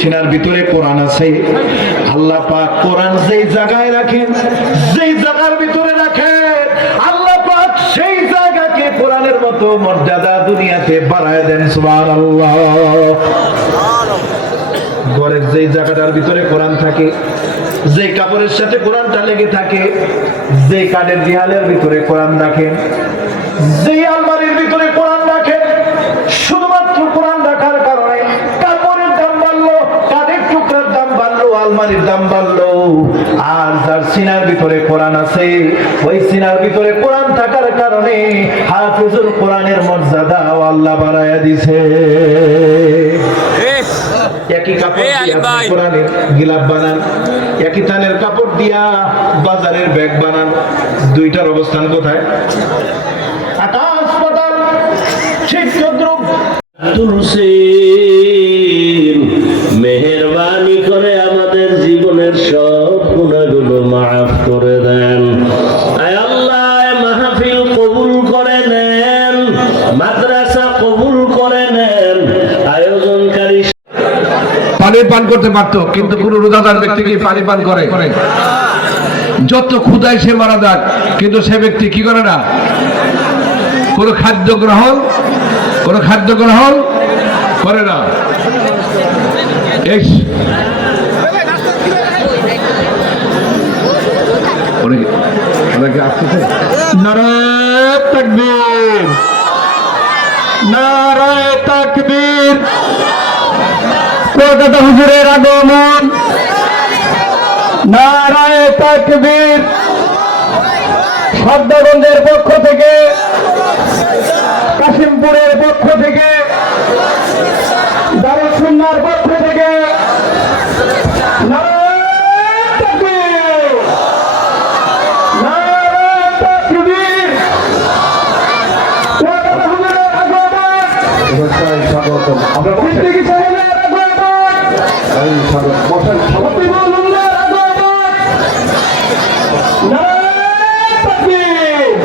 সিনার ভিতরে কোরআন আছে। আল্লাহ পাক কোরআন যেই জায়গায় রাখেন, যেই জায়গার ভিতরে রাখেন, আল্লাহ পাক সেই জায়গাকে কোরআনের মতো মর্যাদা দুনিয়াতে বাড়ায় দেন। সুবহানাল্লাহ। ঘরের যেই জায়গাটার ভিতরে কোরআন থাকে, যেই কাপড়ের সাথে কোরআনটা লেগে থাকে, যেই কাঠের দেয়ালের ভিতরে কোরআন রাখেন, যেই আলমারির ভিতরে কোরআন রাখেন, শুধুমাত্র কোরআন রাখার কারণে কাপড়ের দাম বাড়লো, কাঠের টুকরার দাম বাড়লো, আলমারির দাম বাড়লো। আর যার সিনার ভিতরে কোরআন আছে, ওই সিনার ভিতরে কোরআন থাকার কারণে হাফিজুল কোরআনের মর্যাদা আল্লাহ বাড়ায়া দিছে। একই কাপড় দিয়ে কোরআনের গিলাফ বানান, একই থানের কাপড় দিয়া বাজারের ব্যাগ বানান, দুইটার অবস্থান কোথায়? আকাশ পাতাল। ঠিক তদ্রুপ মেহেরবানি করে আমাদের জীবনের সব গুনাহগুলো মাফ করে দেন। আয় আল্লাহ, মাহফিল কবুল করে নেন, মাদ্রাসা কবুল করে নেন। আয়োজনকারী পানি পান করতে পারতো, কিন্তু কোন রোজাদার ব্যক্তি কি পানি পান করে? যত ক্ষুধায় সে মারা যাক, কিন্তু সে ব্যক্তি কি করে না? কোনো খাদ্য গ্রহণ করে না। নারায়ে তাকবীর, নারায়ে তাকবীর। কলকাতা হুজুরের আগমন, নারায়ে তাকবীর। সাদ্দাগঞ্জের পক্ষ থেকে, কাশিমপুরের পক্ষ থেকে, দারুস সুন্নাহর পক্ষ থেকে নারায়ে তাকবীর, নারায়ে তাকবীর। কলকাতা হুজুরের আগমন, আমরা সিদ্দিকী সাহেবের আগমন, হাবিবুল্লাহর আগমন। নারায়ে তাকবীর।